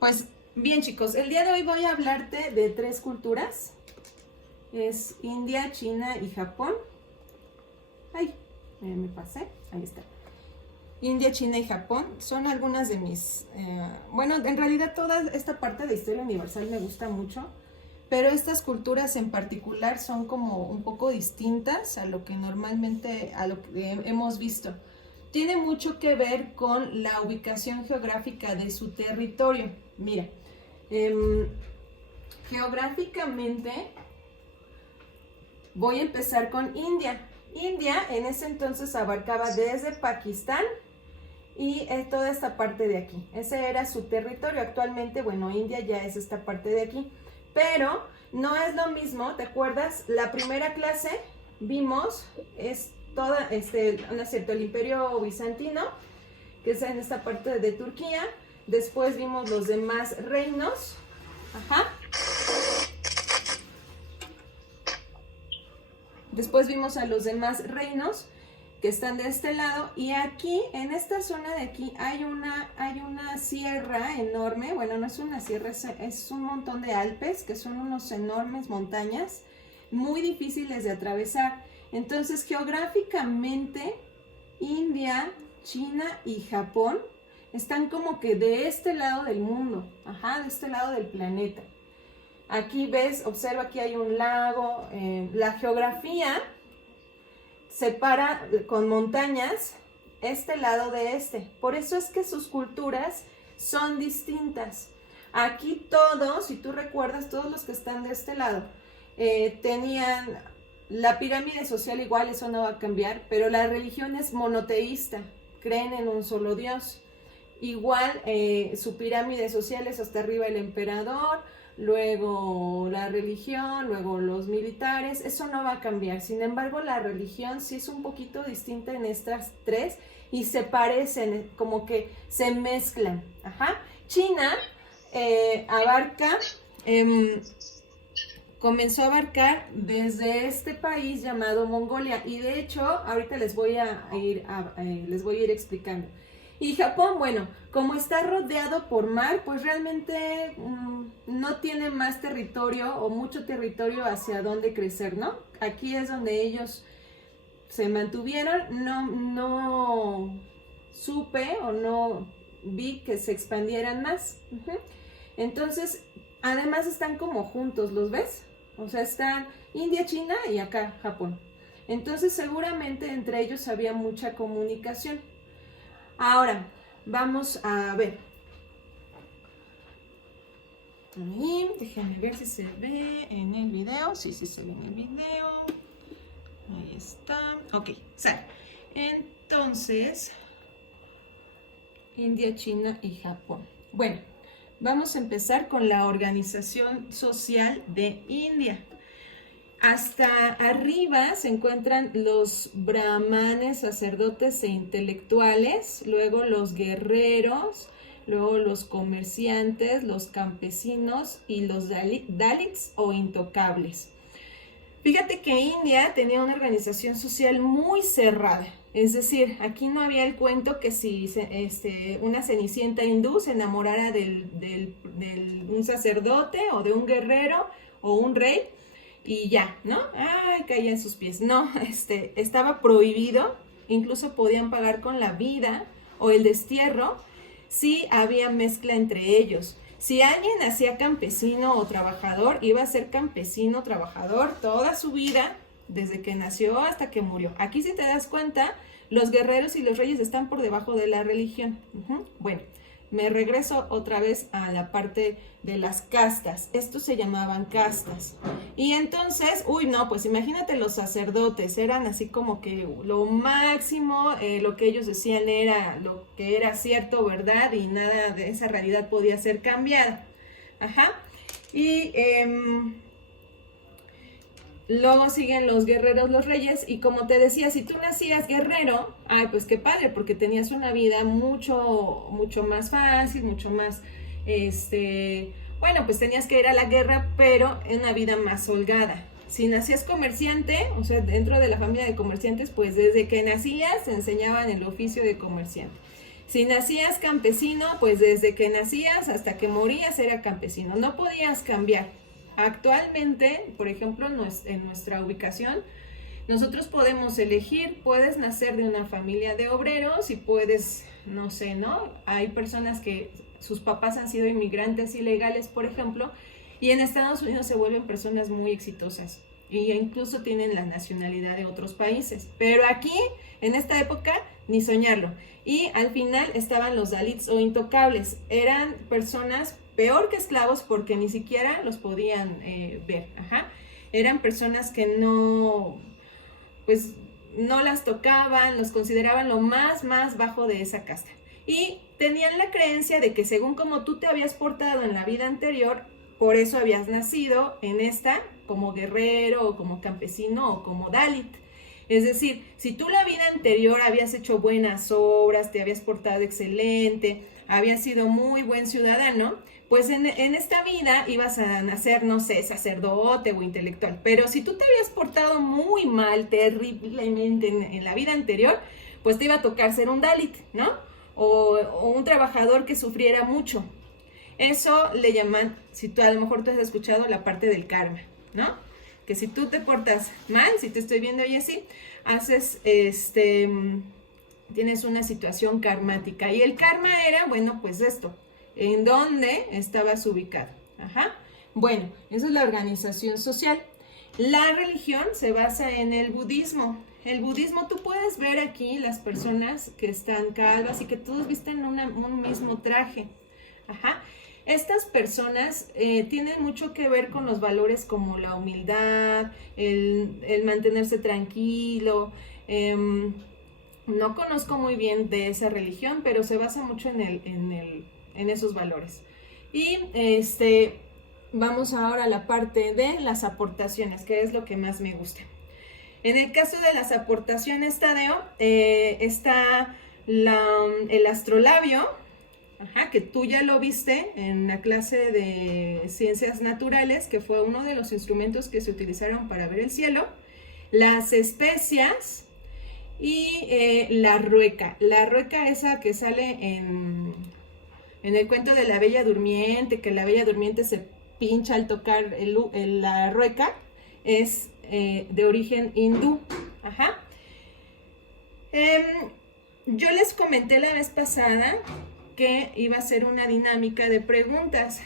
Pues bien, chicos, el día de hoy voy a hablarte de 3 culturas. Es India, China y Japón. Ay, me pasé, ahí está. India, China y Japón son algunas de mis... bueno, en realidad toda esta parte de historia universal me gusta mucho, pero estas culturas en particular son como un poco distintas a lo que normalmente, a lo que hemos visto. Tiene mucho que ver con la ubicación geográfica de su territorio. Mira, geográficamente voy a empezar con India. India en ese entonces abarcaba desde Pakistán y toda esta parte de aquí. Ese era su territorio. Actualmente, bueno, India ya es esta parte de aquí. Pero no es lo mismo, ¿te acuerdas? La primera clase vimos es toda, no es cierto, el Imperio Bizantino, que es en esta parte de Turquía. Después vimos los demás reinos. Ajá. Después vimos a los demás reinos que están de este lado, y aquí, en esta zona de aquí, hay una sierra enorme. Bueno, no es una sierra, es un montón de Alpes, que son unos enormes montañas, muy difíciles de atravesar. Entonces, geográficamente, India, China y Japón están como que de este lado del mundo, ajá, de este lado del planeta. Aquí ves, observa, aquí hay un lago. La geografía separa con montañas este lado de este. Por eso es que sus culturas son distintas. Aquí todos, si tú recuerdas, todos los que están de este lado, tenían la pirámide social igual, eso no va a cambiar, pero la religión es monoteísta, creen en un solo Dios. Igual su pirámide social es hasta arriba el emperador, luego la religión, luego los militares. Eso no va a cambiar. Sin embargo, la religión sí es un poquito distinta en estas tres y se parecen, como que se mezclan. Ajá. China comenzó a abarcar desde este país llamado Mongolia, y de hecho ahorita les voy a ir explicando. Y Japón, bueno, como está rodeado por mar, pues realmente no tiene más territorio o mucho territorio hacia dónde crecer, ¿no? Aquí es donde ellos se mantuvieron. No supe o no vi que se expandieran más. Entonces, además están como juntos, ¿los ves? O sea, están India, China y acá Japón. Entonces, seguramente entre ellos había mucha comunicación. Ahora, vamos a ver. Ahí, déjenme ver si se ve en el video. Sí, sí se ve en el video. Ahí está. Ok, sale. Entonces, India, China y Japón. Bueno, vamos a empezar con la organización social de India. Hasta arriba se encuentran los brahmanes, sacerdotes e intelectuales, luego los guerreros, luego los comerciantes, los campesinos y los dalits o intocables. Fíjate que India tenía una organización social muy cerrada, es decir, aquí no había el cuento que si una cenicienta hindú se enamorara de un sacerdote o de un guerrero o un rey, y ya, ¿no? Ay, caía en sus pies. No, estaba prohibido. Incluso podían pagar con la vida o el destierro si había mezcla entre ellos. Si alguien nacía campesino o trabajador, iba a ser campesino trabajador toda su vida, desde que nació hasta que murió. Aquí, si te das cuenta, los guerreros y los reyes están por debajo de la religión. Bueno, me regreso otra vez a la parte de las castas. Estos se llamaban castas. Y entonces, pues imagínate, los sacerdotes eran así como que lo máximo, lo que ellos decían era lo que era cierto, verdad, y nada de esa realidad podía ser cambiada. Ajá. Y luego siguen los guerreros, los reyes, y como te decía, si tú nacías guerrero, pues qué padre, porque tenías una vida mucho más fácil, mucho más, pues tenías que ir a la guerra, pero en una vida más holgada. Si nacías comerciante, o sea, dentro de la familia de comerciantes, pues desde que nacías te enseñaban el oficio de comerciante. Si nacías campesino, pues desde que nacías hasta que morías era campesino, no podías cambiar. Actualmente, por ejemplo, en nuestra ubicación, nosotros podemos elegir, puedes nacer de una familia de obreros y puedes, no sé, ¿no? Hay personas que sus papás han sido inmigrantes ilegales, por ejemplo, y en Estados Unidos se vuelven personas muy exitosas e incluso tienen la nacionalidad de otros países. Pero aquí, en esta época, ni soñarlo. Y al final estaban los Dalits o intocables. Eran personas peor que esclavos porque ni siquiera los podían ver. Ajá. Eran personas que no, pues, no las tocaban, los consideraban lo más bajo de esa casta. Y tenían la creencia de que según como tú te habías portado en la vida anterior, por eso habías nacido en esta como guerrero o como campesino o como Dalit. Es decir, si tú la vida anterior habías hecho buenas obras, te habías portado excelente, habías sido muy buen ciudadano, pues en esta vida ibas a nacer, no sé, sacerdote o intelectual. Pero si tú te habías portado muy mal, terriblemente en la vida anterior, pues te iba a tocar ser un Dalit, ¿no? O un trabajador que sufriera mucho. Eso le llaman, si tú a lo mejor tú has escuchado la parte del karma, ¿no? Que si tú te portas mal, si te estoy viendo y así, haces, tienes una situación karmática. Y el karma era, bueno, pues esto, en dónde estabas ubicado. Ajá. Bueno, esa es la organización social. La religión se basa en el budismo. El budismo, tú puedes ver aquí las personas que están calvas y que todos visten un mismo traje. Ajá. Estas personas tienen mucho que ver con los valores como la humildad, el mantenerse tranquilo. No conozco muy bien de esa religión, pero se basa mucho en esos valores. Y vamos ahora a la parte de las aportaciones, que es lo que más me gusta. En el caso de las aportaciones, Tadeo, está el astrolabio. Ajá, que tú ya lo viste en la clase de ciencias naturales, que fue uno de los instrumentos que se utilizaron para ver el cielo, las especias y la rueca. La rueca esa que sale en el cuento de la Bella Durmiente, que la Bella Durmiente se pincha al tocar la rueca, es de origen hindú. Ajá. Yo les comenté la vez pasada que iba a ser una dinámica de preguntas.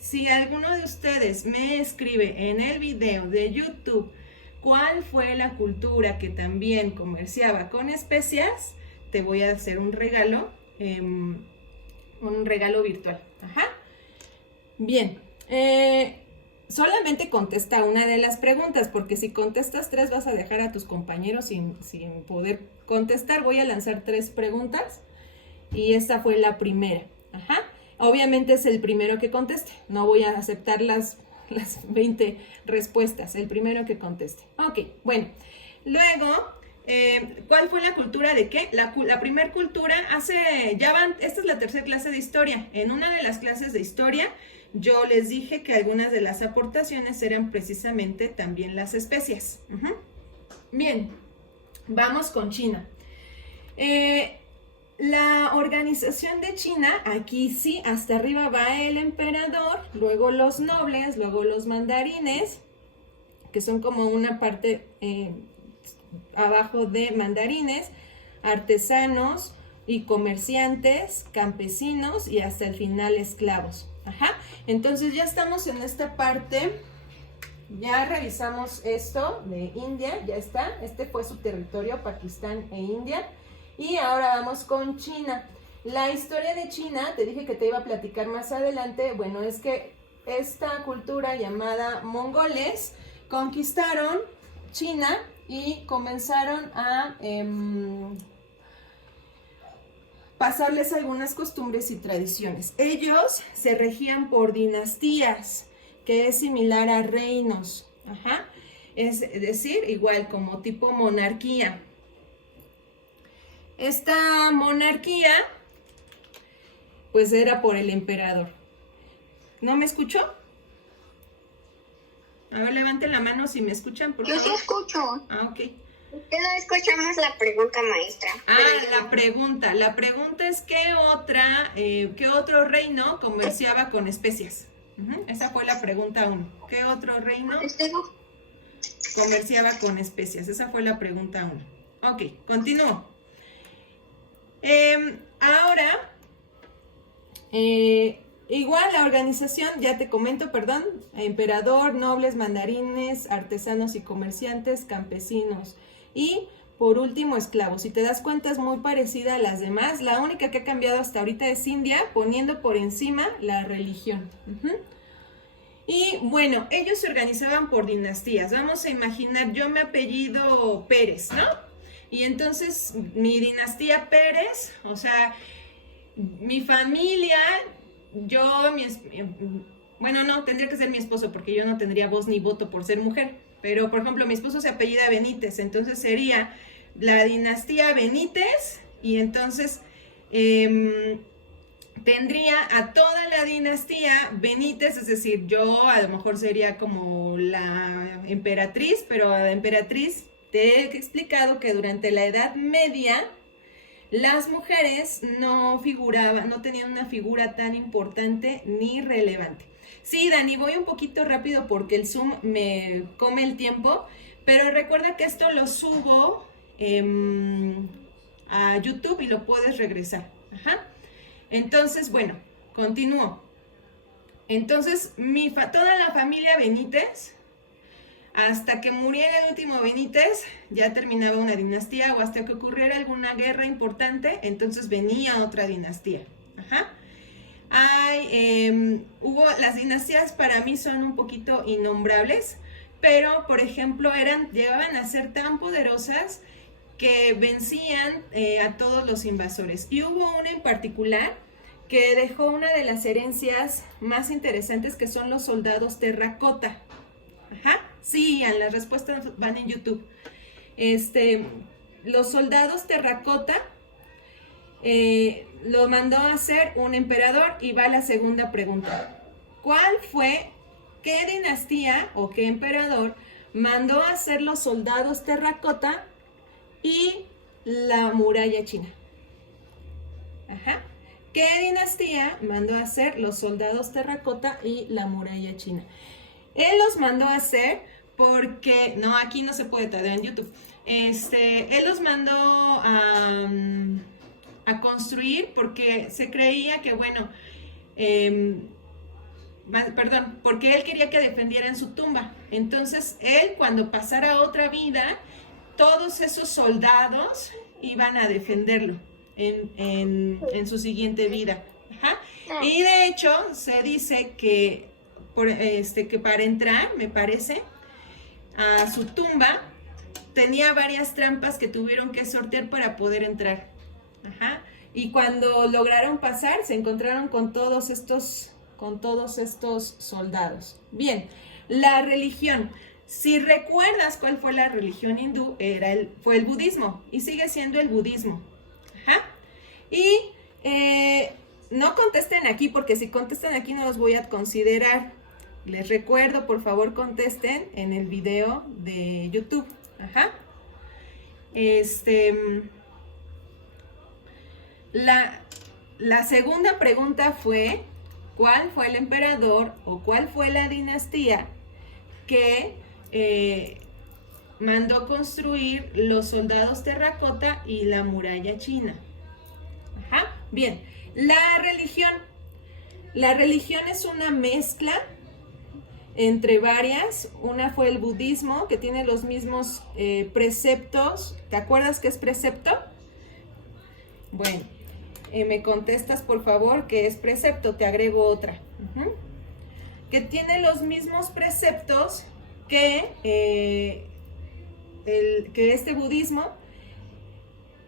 Si alguno de ustedes me escribe en el video de YouTube cuál fue la cultura que también comerciaba con especias, te voy a hacer un regalo virtual. Ajá. Bien, solamente contesta una de las preguntas, porque si contestas 3 vas a dejar a tus compañeros sin poder contestar. Voy a lanzar 3 preguntas. Y esta fue la primera. Ajá. Obviamente es el primero que conteste. No voy a aceptar las 20 respuestas. El primero que conteste. Ok, bueno. Luego, ¿cuál fue la cultura de qué? La primera cultura esta es la tercera clase de historia. En una de las clases de historia, yo les dije que algunas de las aportaciones eran precisamente también las especias. Bien, vamos con China. La organización de China, aquí sí, hasta arriba va el emperador, luego los nobles, luego los mandarines, que son como una parte abajo de mandarines, artesanos y comerciantes, campesinos y hasta el final esclavos. Ajá. Entonces ya estamos en esta parte, ya revisamos esto de India, ya está, este fue su territorio, Pakistán e India. Y ahora vamos con China. La historia de China, te dije que te iba a platicar más adelante. Bueno, es que esta cultura llamada mongoles conquistaron China y comenzaron a pasarles algunas costumbres y tradiciones. Ellos se regían por dinastías, que es similar a reinos. Ajá. Es decir, igual como tipo monarquía. Esta monarquía, pues era por el emperador. ¿No me escuchó? A ver, levanten la mano si me escuchan, por favor. Yo sí escucho. Ah, ok. Que no escuchamos la pregunta, maestra. La pregunta es ¿qué otro reino comerciaba con especias? Esa fue la pregunta 1. ¿Qué otro reino comerciaba con especias? Esa fue la pregunta 1. Ok, continúo. Ahora, igual la organización, ya te comento, perdón, emperador, nobles, mandarines, artesanos y comerciantes, campesinos y por último esclavos. Si te das cuenta es muy parecida a las demás, la única que ha cambiado hasta ahorita es India, poniendo por encima la religión. Y bueno, ellos se organizaban por dinastías. Vamos a imaginar, yo me apellido Pérez, ¿no? Y entonces mi dinastía Pérez, o sea, mi familia, bueno, no, tendría que ser mi esposo porque yo no tendría voz ni voto por ser mujer. Pero, por ejemplo, mi esposo se apellida Benítez, entonces sería la dinastía Benítez y entonces tendría a toda la dinastía Benítez, es decir, yo a lo mejor sería como la emperatriz, pero a la emperatriz te he explicado que durante la Edad Media las mujeres no tenían una figura tan importante ni relevante. Sí, Dani, voy un poquito rápido porque el Zoom me come el tiempo, pero recuerda que esto lo subo a YouTube y lo puedes regresar. Entonces, bueno, continúo. Entonces, toda la familia Benítez, hasta que muriera el último Benítez, ya terminaba una dinastía o hasta que ocurriera alguna guerra importante, entonces venía otra dinastía. Las dinastías para mí son un poquito innombrables, pero por ejemplo llegaban a ser tan poderosas que vencían a todos los invasores. Y hubo una en particular que dejó una de las herencias más interesantes, que son los soldados terracota. Sí, las respuestas van en YouTube. Los soldados terracota lo mandó a hacer un emperador y va la segunda pregunta. ¿Qué dinastía o qué emperador mandó a hacer los soldados terracota y la muralla china? ¿Qué dinastía mandó a hacer los soldados terracota y la muralla china? Él los mandó a hacer porque, no, aquí no se puede todavía en YouTube. Él los mandó a construir porque se creía que, bueno, porque él quería que defendieran su tumba. Entonces, él cuando pasara otra vida, todos esos soldados iban a defenderlo en su siguiente vida. Y de hecho, se dice que para entrar, me parece, a su tumba, tenía varias trampas que tuvieron que sortear para poder entrar. Y cuando lograron pasar, se encontraron con todos estos soldados. Bien, la religión. Si recuerdas cuál fue la religión hindú, fue el budismo y sigue siendo el budismo. Y no contesten aquí porque si contestan aquí no los voy a considerar. Les recuerdo, por favor, contesten en el video de YouTube. La segunda pregunta fue, ¿cuál fue el emperador o cuál fue la dinastía que mandó construir los soldados terracota y la muralla china? Bien, la religión. La religión es una mezcla entre varias. Una fue el budismo, que tiene los mismos preceptos. ¿Te acuerdas qué es precepto? Bueno, me contestas por favor qué es precepto, te agrego otra. Que tiene los mismos preceptos que este budismo,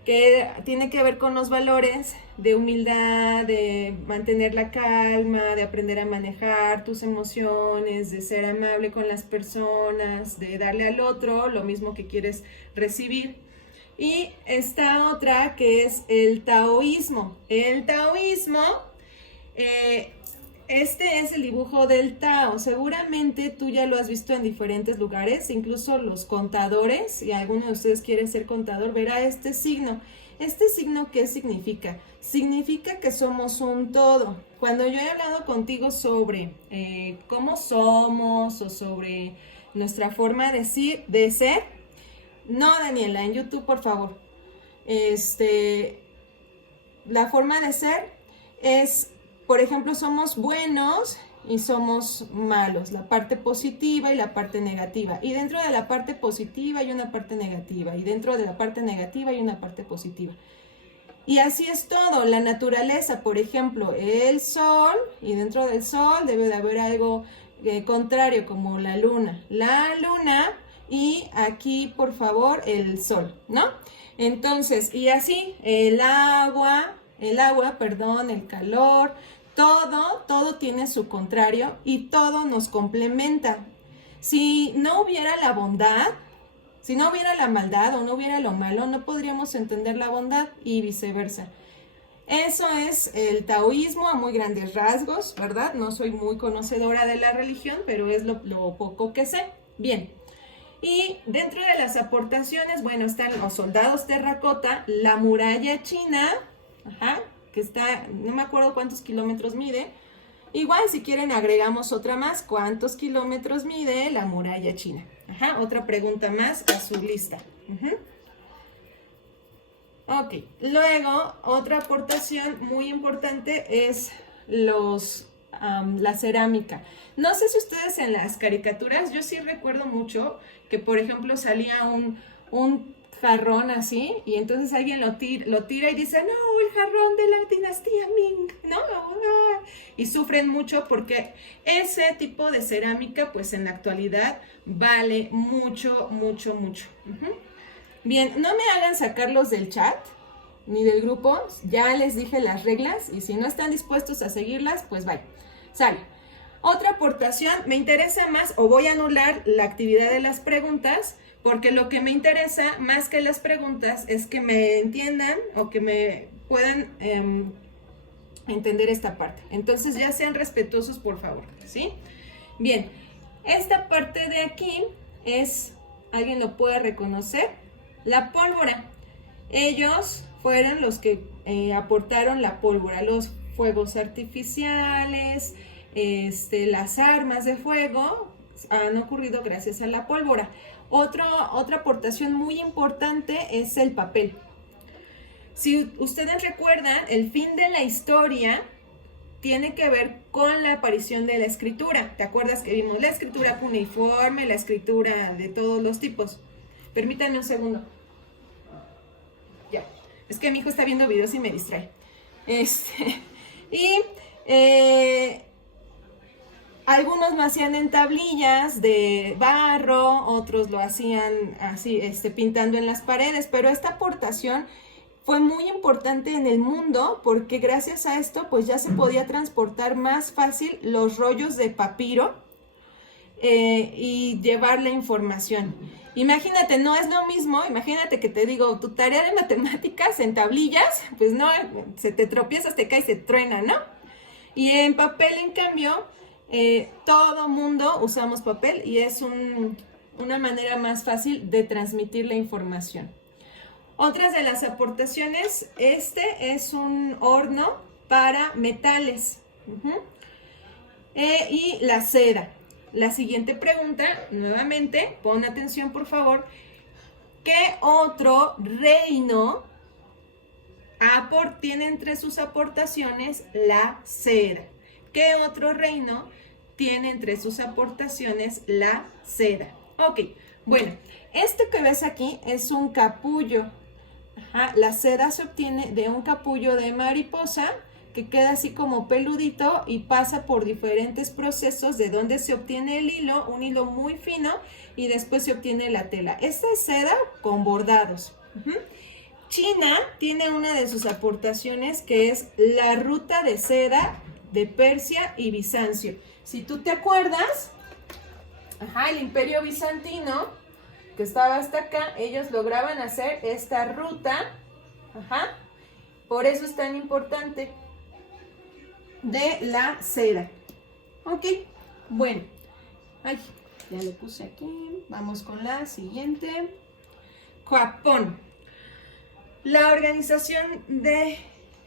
que tiene que ver con los valores de humildad, de mantener la calma, de aprender a manejar tus emociones, de ser amable con las personas, de darle al otro lo mismo que quieres recibir. Y esta otra que es el taoísmo. El taoísmo Este es el dibujo del Tao. Seguramente tú ya lo has visto en diferentes lugares, incluso los contadores, si alguno de ustedes quiere ser contador, verá este signo. ¿Este signo qué significa? Significa que somos un todo. Cuando yo he hablado contigo sobre cómo somos o sobre nuestra forma de ser, no, Daniela, en YouTube, por favor. La forma de ser es, por ejemplo, somos buenos y somos malos, la parte positiva y la parte negativa. Y dentro de la parte positiva hay una parte negativa, y dentro de la parte negativa hay una parte positiva. Y así es todo, la naturaleza, por ejemplo, el sol, y dentro del sol debe de haber algo contrario, como la luna. La luna, y aquí, por favor, el sol, ¿no? Entonces, y así, el calor, todo tiene su contrario y todo nos complementa. Si no hubiera la bondad, si no hubiera la maldad o no hubiera lo malo, no podríamos entender la bondad y viceversa. Eso es el taoísmo a muy grandes rasgos, ¿verdad? No soy muy conocedora de la religión, pero es lo poco que sé. Bien. Y dentro de las aportaciones, bueno, están los soldados terracota, la muralla china, que está, no me acuerdo cuántos kilómetros mide. Igual, si quieren, agregamos otra más. ¿Cuántos kilómetros mide la muralla china? Otra pregunta más a su lista. Ok, luego, otra aportación muy importante es la cerámica. No sé si ustedes en las caricaturas, yo sí recuerdo mucho que, por ejemplo, salía un jarrón así, y entonces alguien lo tira y dice, no, el jarrón de la dinastía Ming, ¿no? Y sufren mucho porque ese tipo de cerámica, pues en la actualidad, vale mucho, mucho, mucho. Bien, no me hagan sacarlos del chat, ni del grupo, ya les dije las reglas, y si no están dispuestos a seguirlas, pues bye. Sale. Otra aportación, me interesa más, o voy a anular la actividad de las preguntas, porque lo que me interesa más que las preguntas es que me entiendan o que me puedan entender esta parte. Entonces ya sean respetuosos, por favor, ¿sí? Bien, esta parte de aquí es, ¿alguien lo puede reconocer? La pólvora. Ellos fueron los que aportaron la pólvora, los fuegos artificiales, las armas de fuego han ocurrido gracias a la pólvora. Otra aportación muy importante es el papel. Si ustedes recuerdan, el fin de la historia tiene que ver con la aparición de la escritura. ¿Te acuerdas que vimos la escritura cuneiforme, la escritura de todos los tipos? Permítanme un segundo. Ya, es que mi hijo está viendo videos y me distrae. Algunos lo hacían en tablillas de barro, otros lo hacían así, pintando en las paredes, pero esta aportación fue muy importante en el mundo porque gracias a esto pues ya se podía transportar más fácil los rollos de papiro y llevar la información. Imagínate, no es lo mismo, imagínate que te digo, tu tarea de matemáticas en tablillas, pues no, se te tropiezas, te caes, se truena, ¿no? Y en papel, en cambio, todo mundo usamos papel y es una manera más fácil de transmitir la información. Otras de las aportaciones, es un horno para metales. Y la cera. La siguiente pregunta, nuevamente, pon atención por favor. ¿Qué otro reino tiene entre sus aportaciones la cera? ¿Qué otro reino tiene entre sus aportaciones la cera? Ok, bueno, esto que ves aquí es un capullo. La seda se obtiene de un capullo de mariposa que queda así como peludito y pasa por diferentes procesos de donde se obtiene el hilo, un hilo muy fino, y después se obtiene la tela. Esta es seda con bordados. China tiene una de sus aportaciones que es la ruta de seda de Persia y Bizancio. Si tú te acuerdas, el Imperio Bizantino, que estaba hasta acá, ellos lograban hacer esta ruta, por eso es tan importante, de la seda. Ok, bueno. Ay, ya le puse aquí. Vamos con la siguiente. Japón. La organización de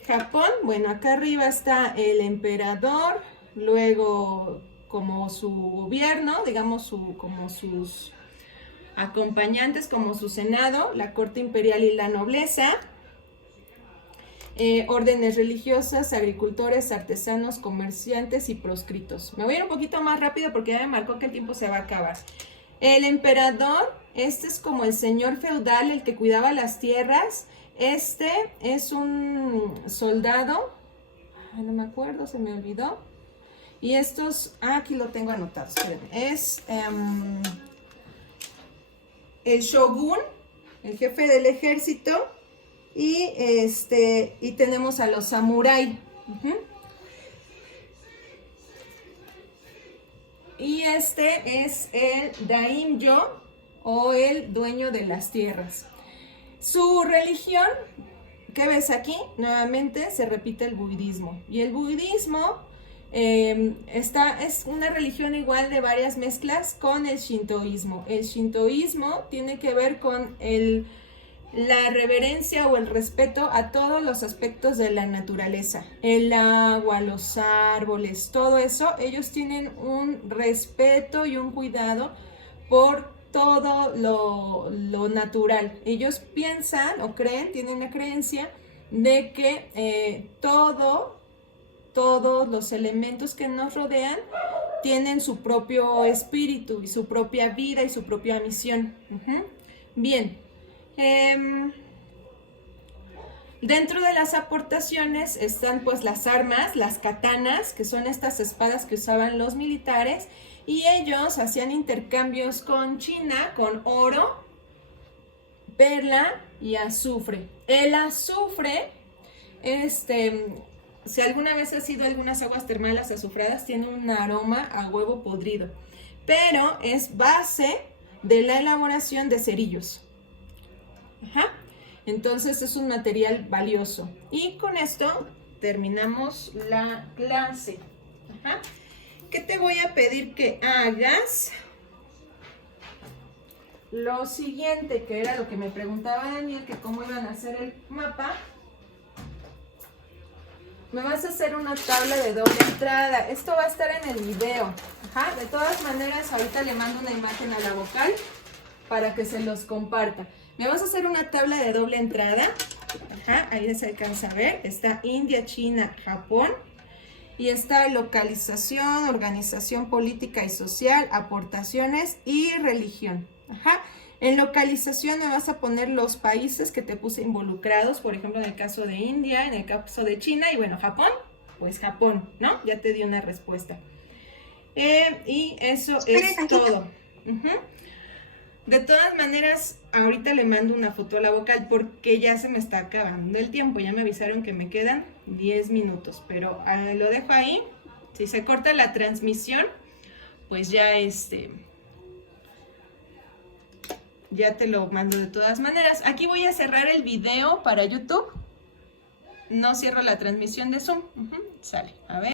Japón, bueno, acá arriba está el emperador, luego como su gobierno, digamos como sus acompañantes, como su senado, la corte imperial y la nobleza, órdenes religiosas, agricultores, artesanos, comerciantes y proscritos. Me voy a ir un poquito más rápido porque ya me marcó que el tiempo se va a acabar. El emperador, este es como el señor feudal, el que cuidaba las tierras. Este es un soldado, no me acuerdo, se me olvidó. Y estos, aquí lo tengo anotado, espérenme. Es el shogun, el jefe del ejército. Y tenemos a los samurái. Y este es el daimyo o el dueño de las tierras. Su religión, ¿qué ves aquí? Nuevamente se repite el budismo. Y el budismo es una religión igual de varias mezclas con el shintoísmo. El shintoísmo tiene que ver con la reverencia o el respeto a todos los aspectos de la naturaleza, el agua, los árboles, todo eso. Ellos tienen un respeto y un cuidado por todo lo natural. Ellos piensan o creen, tienen la creencia de que todos los elementos que nos rodean tienen su propio espíritu y su propia vida y su propia misión. Bien. Dentro de las aportaciones están pues las armas, las katanas, que son estas espadas que usaban los militares, y ellos hacían intercambios con China, con oro, perla y azufre. El azufre, si alguna vez has ido a algunas aguas termales azufradas, tiene un aroma a huevo podrido, pero es base de la elaboración de cerillos. Entonces es un material valioso. Y con esto terminamos la clase. ¿Qué te voy a pedir que hagas? Lo siguiente, que era lo que me preguntaba Daniel, que cómo iban a hacer el mapa. Me vas a hacer una tabla de doble entrada. Esto va a estar en el video. De todas maneras, ahorita le mando una imagen a la vocal para que se los comparta. Me vas a hacer una tabla de doble entrada. Ahí se alcanza a ver. Está India, China, Japón. Y está localización, organización política y social, aportaciones y religión. En localización me vas a poner los países que te puse involucrados. Por ejemplo, en el caso de India, en el caso de China. Y bueno, Japón, pues Japón, ¿no? Ya te di una respuesta. Y eso es todo. De todas maneras, ahorita le mando una foto a la vocal porque ya se me está acabando el tiempo. Ya me avisaron que me quedan 10 minutos, pero lo dejo ahí. Si se corta la transmisión, pues ya ya te lo mando de todas maneras. Aquí voy a cerrar el video para YouTube. No cierro la transmisión de Zoom. Sale, a ver.